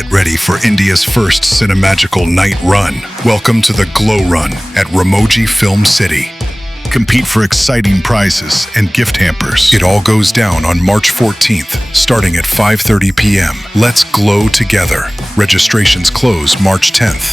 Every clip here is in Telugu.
Get ready for India's first cinemagical night run. Welcome to the Glow Run at Ramoji Film City. Compete for exciting prizes and gift hampers. It all goes down on March 14th, starting at 5:30 p.m. Let's glow together. Registrations close March 10th.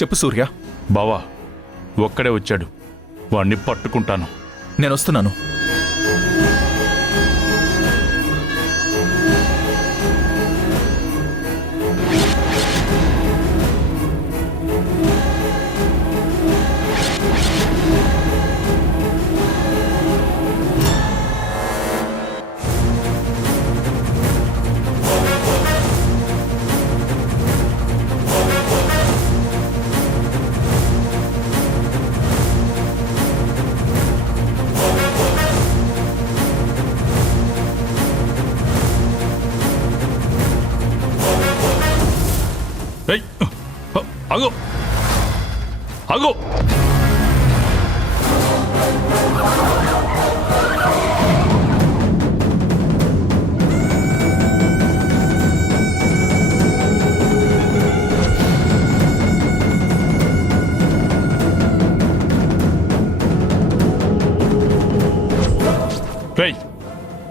చెప్పు సూర్య. బావా ఒక్కడే వచ్చాడు, వాణ్ణి పట్టుకుంటాను. నేను వస్తున్నాను. ఆగు ఆగు.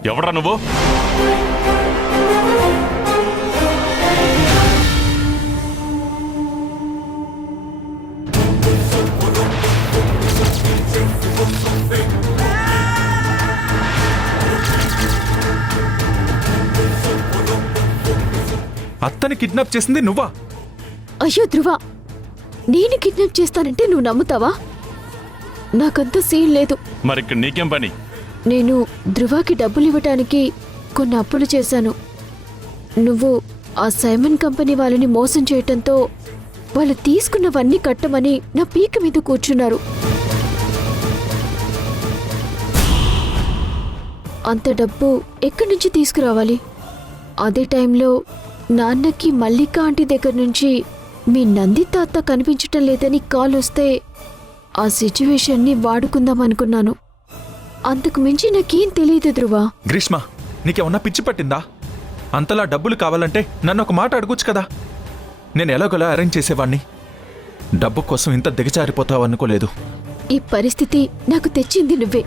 ఎవడ్రా నువ్వు? అత్తని కిడ్నాప్ చేసింది నువ్వా? అయ్యో ధ్రువ, నేను కిడ్నాప్ చేస్తానంటే నువ్వు నమ్ముతావా? నాకంత సీన్ లేదు. మరిక్కడ నీకేం పని? నేను ధ్రువకి డబ్బులు ఇవ్వటానికి కొన్ని అప్పులు చేశాను. నువ్వు ఆ సైమన్ కంపెనీ వాళ్ళని మోసం చేయటంతో వాళ్ళు తీసుకున్నవన్నీ కట్టమని నా పీక మీద కూర్చున్నారు. అంత డబ్బు ఎక్కడి నుంచి తీసుకురావాలి? అదే టైంలో నాన్నకి మల్లిక ఆంటీ దగ్గర నుంచి మీ నంది తాత కనిపించటం లేదని కాల్ వస్తే ఆ సిచ్యువేషన్ని వాడుకుందాం అనుకున్నాను. అంతకు మించి నాకేం తెలియదు ధ్రువ. గ్రీష్మ, నీకేమన్నా పిచ్చి పట్టిందా? అంతలా డబ్బులు కావాలంటే నన్ను ఒక మాట అడగొచ్చు కదా. నేను ఎలాగోలా అరేంజ్ చేసేవాణ్ణి. డబ్బు కోసం ఇంత దిగజారిపోతావు అనుకోలేదు. ఈ పరిస్థితి నాకు తెచ్చింది నువ్వే.